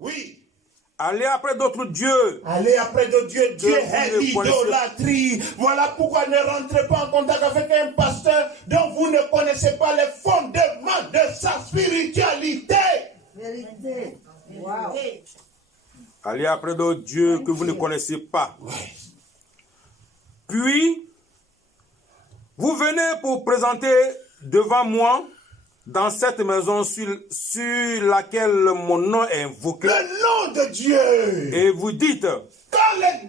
Oui. Allez après d'autres dieux. Allez après d'autres dieux. Dieu vous est ne connaissez- l'idolâtrie. Voilà pourquoi ne rentrez pas en contact avec un pasteur dont vous ne connaissez pas les fondements de sa spiritualité. Vérité. Wow. Allez après d'autres dieux que vous ne connaissez pas. Puis, vous venez pour présenter devant moi dans cette maison sur laquelle mon nom est invoqué. Le nom de Dieu. Et vous dites, Quand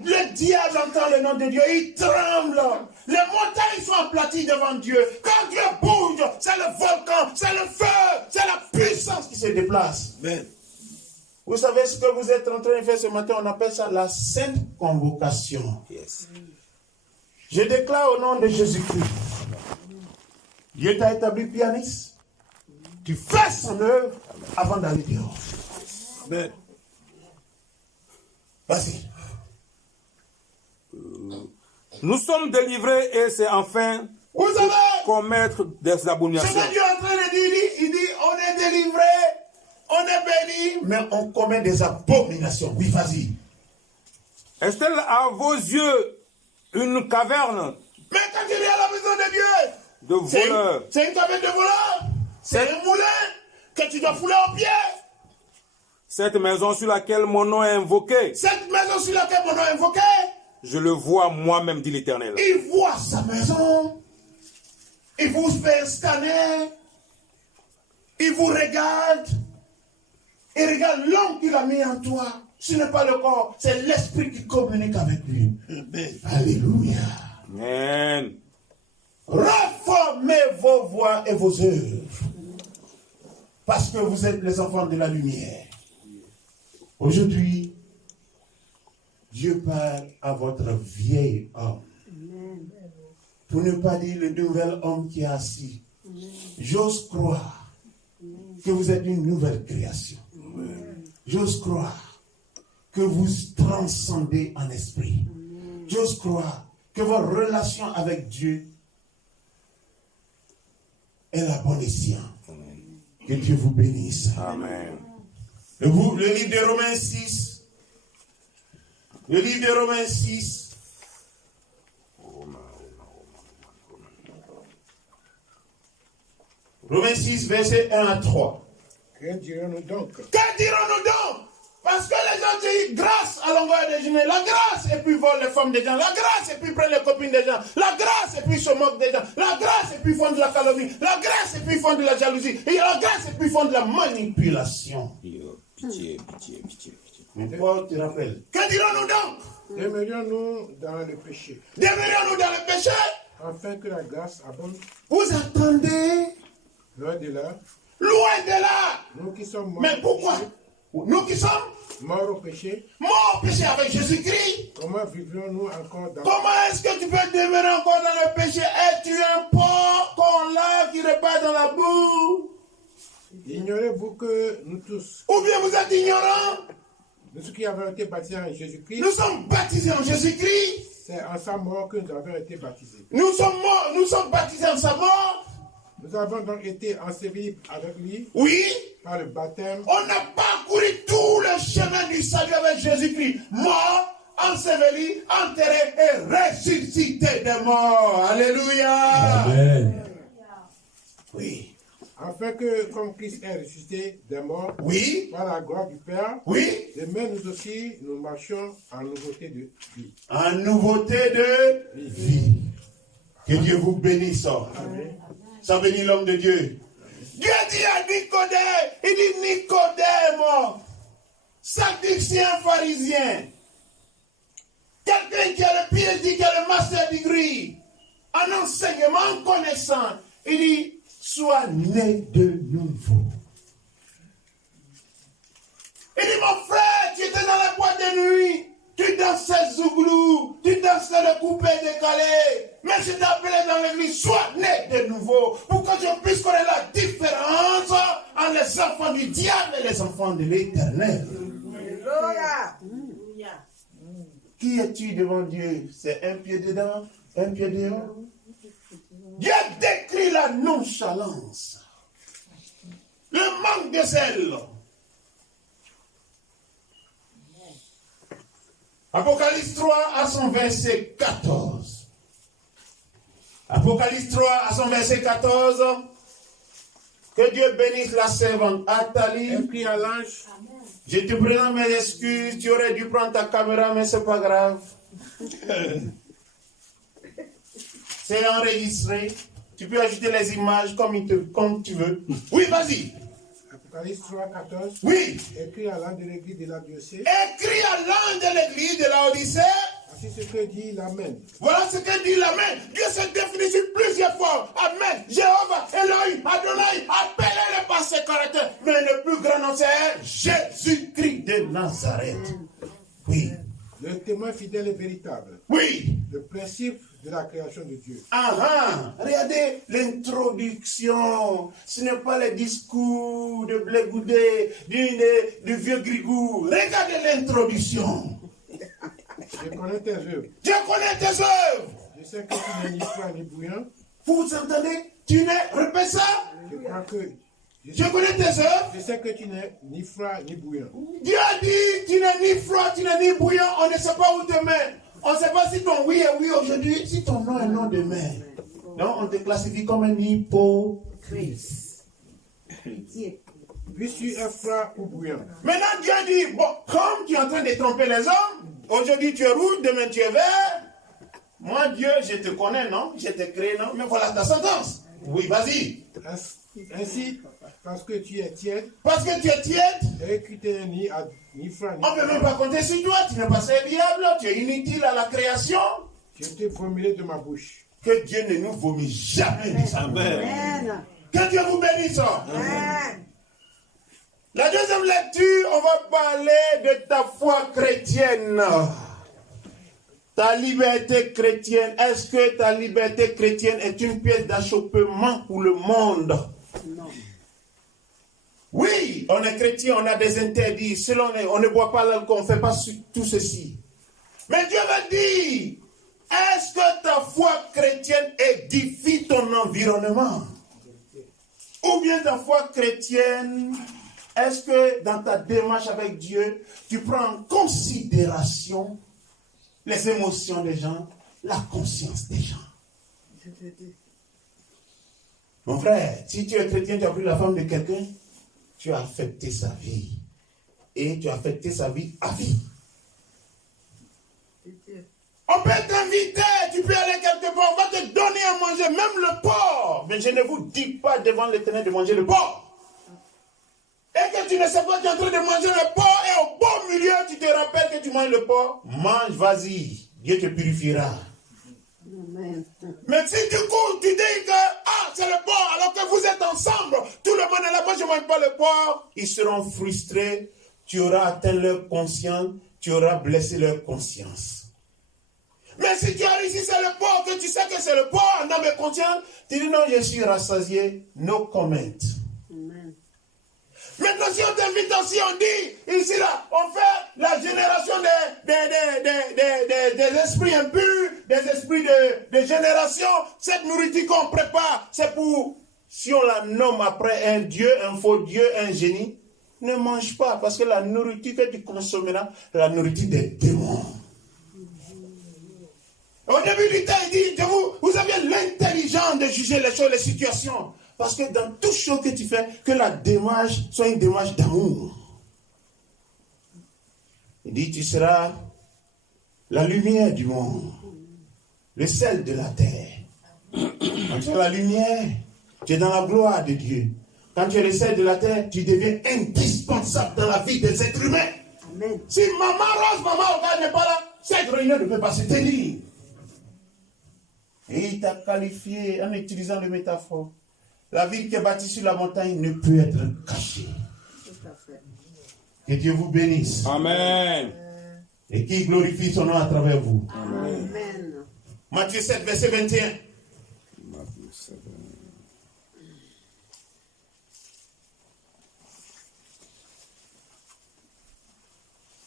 le diable entend le nom de Dieu, il tremble. Les montagnes sont aplaties devant Dieu. Quand Dieu bouge, c'est le volcan, c'est le feu, c'est la puissance qui se déplace. Amen. Vous savez ce que vous êtes en train de faire ce matin? On appelle ça la sainte convocation. yes. Je déclare au nom de Jésus-Christ. Dieu t'a établi pianiste. Tu fais son œuvre avant d'aller dehors. Amen. Vas-y. Nous sommes délivrés et c'est enfin Vous savez, commettre des ce abominations. que Dieu est en train de dire, il dit, on est délivré, on est béni, mais on commet des abominations. Oui, vas-y. Est-elle à vos yeux une caverne Mais quand tu es à la maison de Dieu, de voleurs? c'est une caverne de voleurs, c'est un moulin que tu dois fouler aux pieds. Cette maison sur laquelle mon nom est invoqué, Cette maison sur laquelle mon nom est invoqué, je le vois moi-même, dit l'Éternel. il voit sa maison, il vous fait scanner, il vous regarde, il regarde l'homme qu'il a mis en toi. Ce n'est pas le corps, c'est l'esprit qui communique avec lui. Amen. Alléluia. Amen. Reformez vos voies et vos œuvres. Parce que vous êtes les enfants de la lumière. Aujourd'hui, Dieu parle à votre vieil homme. Pour ne pas dire le nouvel homme qui est assis. J'ose croire que vous êtes une nouvelle création. J'ose croire que vous transcendez en esprit. J'ose croire que votre relation avec Dieu est la bonne escient. Que Dieu vous bénisse. Amen. Le livre de Romains 6. Le livre de Romains 6. Romains 6, versets 1 à 3. Que dirons-nous donc? Que dirons-nous donc? Parce que les gens disent grâce à longueur de journée. La grâce, et puis volent les femmes des gens. La grâce, et puis prennent les copines des gens. La grâce, et puis se moquent des gens. La grâce, et puis font de la calomnie. La grâce, et puis font de la jalousie. Et la grâce, et puis font de la manipulation. Pitié, pitié, pitié, pitié. Mais toi, tu te rappelles. Que dirons-nous donc? Demeurions-nous dans le péché, Demeurions-nous dans le péché? afin que la grâce abonde? Vous attendez? Loin de là, Loin de là. nous qui sommes morts Mais au pourquoi? péché, Nous qui sommes morts au péché, morts au péché avec Jésus-Christ. comment vivrions-nous encore dans Comment est-ce que tu peux demeurer encore dans le péché? Es-tu un porc qu'on l'a qui repart dans la boue? Ignorez-vous que nous tous, Ou bien vous êtes ignorants? nous qui avons été baptisés en Jésus-Christ, Nous sommes baptisés en Jésus-Christ. c'est en sa mort que nous avons été baptisés. Nous sommes morts, nous sommes baptisés en sa mort. Nous avons donc été ensevelis avec lui Oui. par le baptême, On a parcouru tout le chemin du salut avec Jésus-Christ. Mort, enseveli, enterré et ressuscité des morts. Alléluia. Amen. Oui. afin que, comme Christ est ressuscité des morts, Oui. par la gloire du Père, Oui. de même nous aussi, nous marchons en nouveauté de vie. En nouveauté de vie. Que Dieu vous bénisse. Ça bénit l'homme de Dieu. Dieu dit à Nicodème, il dit Nicodème, sadducéen pharisien, quelqu'un qui a le PhD, qui a le master degree, en enseignement, en connaissant, il dit, sois né de nouveau. Il dit, mon frère, tu étais dans la boîte de nuit, tu dansais zouglou, tu dansais le coupé décalé, mais je t'appelais dans l'église, sois né de nouveau, pour que je puisse connaître la différence entre les enfants du diable et les enfants de l'éternel. Alléluia. Qui es-tu devant Dieu? C'est un pied dedans, un pied dehors. Dieu décrit la nonchalance, le manque de zèle, Apocalypse 3 à son verset 14. Apocalypse 3 à son verset 14. Que Dieu bénisse la servante Athalie. Écrit à l'ange, Je te présente mes excuses. Tu aurais dû prendre ta caméra, mais c'est pas grave. C'est enregistré. Tu peux ajouter les images comme tu veux. Oui, vas-y. Apocalypse 3, 14. Oui. Écrit à l'ange de l'église de l'Odyssée. Écrit à l'ange de l'église de la Odyssée. Voici ce que dit l'Amen. Voilà ce que dit l'Amen. Dieu se définit sur plusieurs fois. Amen. Jéhovah, Elohim, Adonai, appelez-le par ses caractères. Mais le plus grand nom, c'est Jésus-Christ de Nazareth. Oui. Le témoin fidèle et véritable. Oui. Le principe de la création de Dieu. Regardez l'introduction. Ce n'est pas le discours de Blé Goudé, du vieux Grigou. Regardez l'introduction. Je connais tes œuvres. Je connais tes œuvres. Je sais que tu n'es ni froid ni bouillant. Vous entendez? Tu n'es, répète ça. Je crois que... Je connais tes œuvres. Je sais que tu n'es ni froid ni bouillant. Dieu a dit, tu n'es ni froid, tu n'es ni bouillant. On ne sait pas où te mettre. On ne sait pas si ton oui est oui aujourd'hui, si ton non est non demain. Donc on te classifie comme un hypocrite. Puis tu es froid ou bouillant. Maintenant Dieu dit, bon, comme tu es en train de tromper les hommes, aujourd'hui tu es rouge, demain tu es vert. Moi Dieu, je te connais, non? Je te crée, non? Mais voilà ta sentence. Oui, vas-y. Ainsi, parce que tu es tiède, Parce que tu es tiède, et que tu n'es ni froid ni on ne peut même pas compter sur toi. Tu n'es pas serviable, tu es inutile à la création. je t'ai formulé de ma bouche. Que Dieu ne nous vomit jamais de sa main. Amen. Que Dieu vous bénisse. Amen. La deuxième lecture, on va parler de ta foi chrétienne. Ta liberté chrétienne. Est-ce que ta liberté chrétienne est une pièce d'achoppement pour le monde? Non. Oui, on est chrétien, on a des interdits. Selon on ne boit pas l'alcool, on ne fait pas tout ceci. Mais Dieu va dire, est-ce que ta foi chrétienne édifie ton environnement? Ou bien ta foi chrétienne, est-ce que dans ta démarche avec Dieu, tu prends en considération les émotions des gens, la conscience des gens? Mon frère, si tu es chrétien, tu as pris la femme de quelqu'un, tu as affecté sa vie. Et tu as affecté sa vie à vie. On peut t'inviter, tu peux aller quelque part, on va te donner à manger, même le porc. Mais je ne vous dis pas devant l'Éternel de manger le porc. Et que tu ne sais pas que tu es en train de manger le porc et au bon milieu, tu te rappelles que tu manges le porc. Mange, vas-y, Dieu te purifiera. Amen. Mais si du coup tu dis que c'est le porc, alors que vous êtes ensemble, tout le monde est là, moi je ne mange pas le porc, ils seront frustrés, tu auras atteint leur conscience, tu auras blessé leur conscience. Mais si tu arrives ici, c'est le porc, que tu sais que c'est le porc, dans mes consciences, tu dis non, je suis rassasié, no comment. Amen. Maintenant, si on t'invite aussi, on dit, ici là, on fait la génération des esprits impurs, des esprits de génération. Cette nourriture qu'on prépare, c'est pour, si on la nomme après un dieu, un faux dieu, un génie, ne mange pas, parce que la nourriture que tu consommeras, c'est la nourriture des démons. Au début du temps, il dit, vous avez l'intelligence de juger les choses, les situations. Parce que dans toute chose que tu fais, que la démarche soit une démarche d'amour. Il dit, tu seras la lumière du monde, le sel de la terre. Quand tu es la lumière, tu es dans la gloire de Dieu. Quand tu es le sel de la terre, tu deviens indispensable dans la vie des êtres humains. Amen. Si maman Rose, maman Oga n'est pas là, cette réunion ne peut pas se tenir. Et il t'a qualifié en utilisant le métaphore. La ville qui est bâtie sur la montagne ne peut être cachée. Tout à fait. Que Dieu vous bénisse. Amen. Et qu'il glorifie son nom à travers vous. Amen. Matthieu 7, verset 21.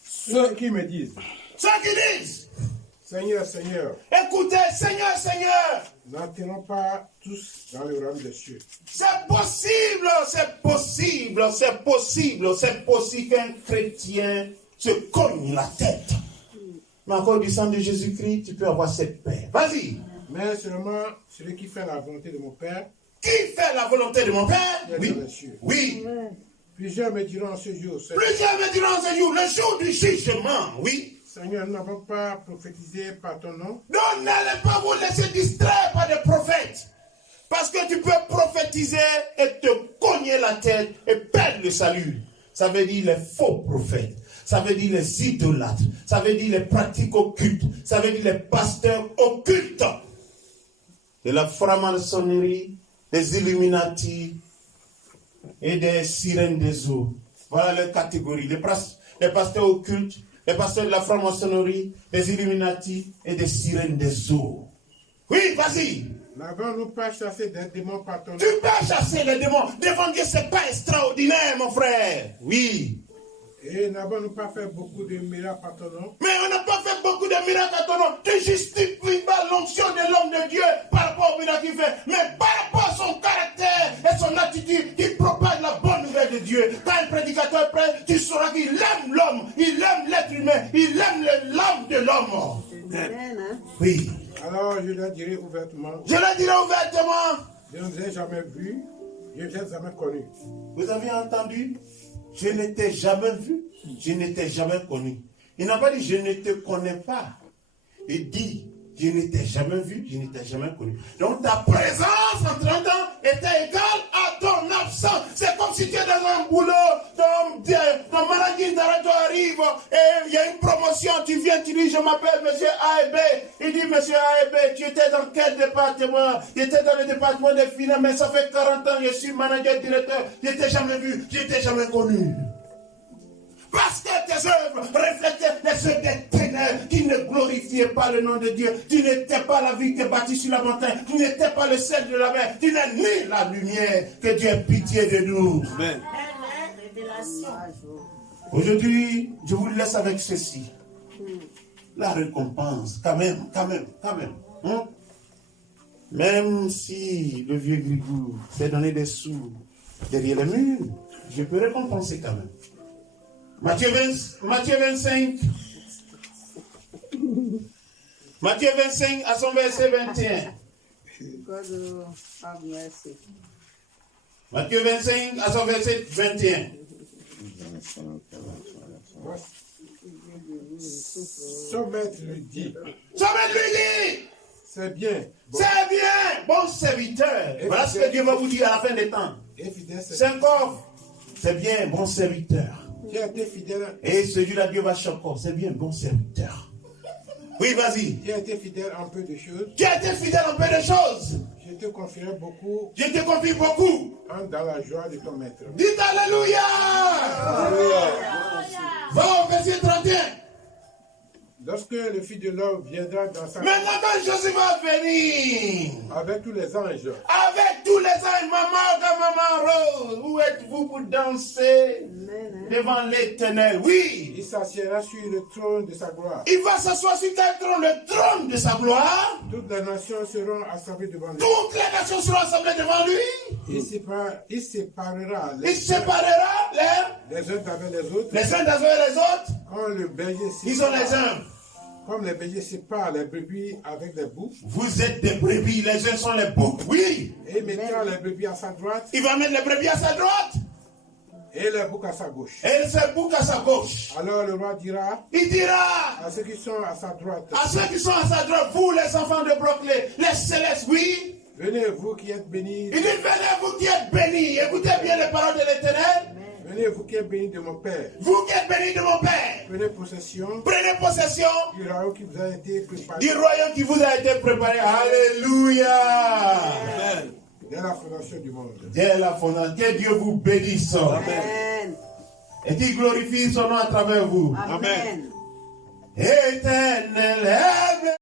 Ceux qui me disent, Ceux qui disent, Seigneur, Seigneur, écoutez, Seigneur, Seigneur, n'entreront pas tous dans le royaume des cieux. c'est possible, c'est possible, c'est possible, c'est possible qu'un chrétien se cogne la tête. Mais à cause du sang de Jésus-Christ, tu peux avoir cette paix. Vas-y. Mais seulement celui qui fait la volonté de mon Père, Qui fait la volonté de mon Père? qui est Oui. dans les cieux. Oui. Amen. Plusieurs me diront en ce jour, Plusieurs me diront ce jour, le jour du jugement. Oui. Seigneur, nous n'avons pas prophétisé par ton nom. Donc n'allez pas vous laisser distraire par des prophètes. Parce que tu peux prophétiser et te cogner la tête et perdre le salut. Ça veut dire les faux prophètes. Ça veut dire les idolâtres. Ça veut dire les pratiques occultes. Ça veut dire les pasteurs occultes. De la franc-maçonnerie, des Illuminati et des sirènes des eaux. Voilà les catégories. Les pasteurs occultes, les pasteurs de la franc-maçonnerie, des Illuminati et des sirènes des eaux. Oui, vas-y. N'avons-nous pas chassé des démons par ton nom? Tu peux chasser les démons. Devant Dieu, ce n'est pas extraordinaire, mon frère. Oui. Et n'avons-nous pas fait beaucoup de miracles par ton nom? Mais on n'a pas fait beaucoup de miracles à ton nom. Tu justifies pas l'onction de l'homme de Dieu par rapport au miracle qu'il fait. Mais par rapport à son caractère et son attitude, il propage la bonne nouvelle de Dieu. Quand un prédicateur prêche, tu sauras qu'il aime l'homme, il aime l'être humain, il aime l'âme de l'homme. Amen. Hein? Oui. Alors je leur dirai ouvertement, Je le dirai ouvertement. je ne vous ai jamais vu, je ne vous ai jamais connu. Vous avez entendu? Je ne t'ai jamais vu, je ne t'ai jamais connu. Il n'a pas dit je ne te connais pas. Il dit je ne t'ai jamais vu, je ne t'ai jamais connu. Donc ta présence en 30 ans était égale à ton absence. C'est comme si tu es dans un boulot, ton manager directeur arrive et il y a une promotion, tu viens, tu dis je m'appelle monsieur A et B. Il dit monsieur A et B, tu étais dans quel département? J'étais dans le département des finances, mais ça fait 40 ans, je suis manager directeur, je ne t'ai jamais vu, je ne t'ai jamais connu. Parce que tes œuvres reflétaient les œuvres des ténèbres qui ne glorifiaient pas le nom de Dieu. Tu n'étais pas la vie qui est bâtie sur la montagne. Tu n'étais pas le sel de la mer. Tu n'es ni la lumière. Que Dieu ait pitié de nous. Amen. Aujourd'hui, je vous laisse avec ceci. La récompense, quand même. Hein? Même si le vieux Grigou s'est donné des sous derrière les murs, je peux récompenser quand même. Matthieu 25. Matthieu 25 à son verset 21. God have mercy. Matthieu 25 à son verset 21. Son maître lui dit, c'est bien, C'est bien, bon serviteur. Et Voilà ce que Dieu va vous dire à la fin des temps. et fidèle, C'est encore, c'est bien, bon serviteur. tu as été fidèle, Et celui-là, Dieu va chercher encore, c'est bien, bon serviteur. Oui, vas-y. tu as été fidèle en peu de choses, Tu as été fidèle en peu de choses. je te confierai beaucoup, Je te confie beaucoup. entre dans la joie de ton maître. Dites Alléluia. Va au verset 31. Lorsque le Fils de l'homme viendra dans sa Maintenant, quand Jésus va venir, avec tous les anges, avec tous les anges, maman Rose, où êtes-vous pour danser Amen. Hein? devant l'Éternel? Oui. il s'assiera sur le trône de sa gloire. Il va s'asseoir sur quel trône? Le trône de sa gloire. Toutes les nations seront assemblées devant lui. Toutes les nations seront assemblées devant lui. Il séparera Il séparera les uns d'avec les autres, les uns d'avec les autres. comme le berger Ils sont les uns. comme les bergers séparent les brebis avec les boucs, Vous êtes des brebis, les uns sont les boucs. Oui. et mettant les brebis à sa droite Il va mettre les brebis à sa droite et les boucs à sa gauche. et les boucs à sa gauche. Alors le roi dira Il dira à ceux qui sont à sa droite, à ceux qui sont à sa droite, vous les enfants de Brooklyn, les célestes, oui. venez vous qui êtes bénis, Il dit, venez vous qui êtes bénis, écoutez bien les paroles de l'Éternel. venez vous qui êtes bénis de mon Père, Vous qui êtes bénis de mon Père, prenez possession prenez possession du royaume qui vous a été préparé du royaume qui vous a été préparé. Alléluia. dès la fondation du monde. Dès la fondation, que Dieu vous bénisse Amen. et qu'il glorifie son nom à travers vous. Amen. Éternel,